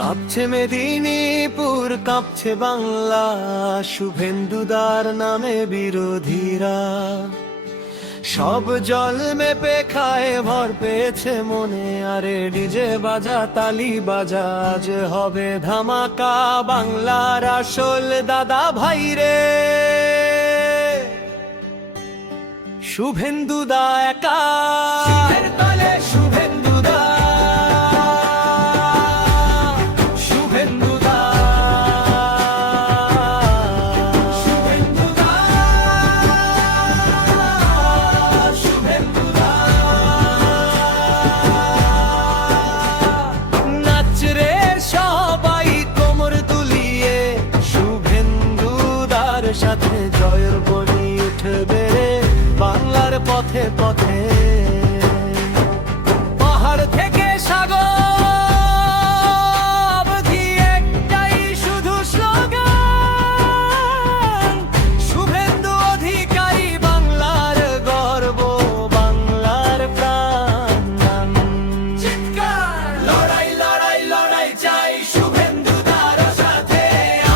কাঁপছে মেদিনীপুর, কাঁপছে বাংলা, শুভেন্দুদার নামে বিরোধীরা সব জল মেপে খায়, ভর পেয়েছে মনে। আরে ডিজে বাজা, তালি বাজা, আজ হবে ধামাকা, বাংলার আসল দাদা ভাই রে। শুভেন্দুদা একা, তলে শুভেন্দুদা, শুভেন্দুদা, শুভেন্দুদা, শুভেন্দুদা। নাচ রে সবাই কোমর দুলিয়ে, শুভেন্দুদার সাথে জয়ের বলি উঠবে রে বাংলার পথে পথে। পাহাড় থেকে সাগর অবধি একটাই শুধু স্লোগান, শুভেন্দু অধিকারী বাংলার গর্ব, বাংলার প্রাণ। লড়াই লড়াই লড়াই চাই শুভেন্দুদার সাথে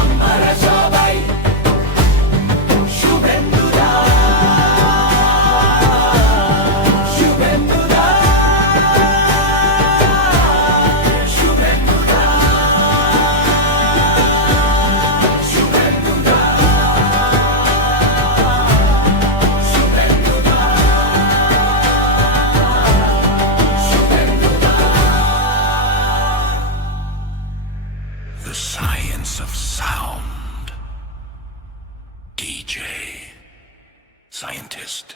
আমরা সবাই, শুভেন্দুদা, শুভেন্দুদা, শুভেন্দুদা, শুভেন্দুদা, শুভেন্দুদা, শুভেন্দুদা। The science of sound. DJ. Scientist.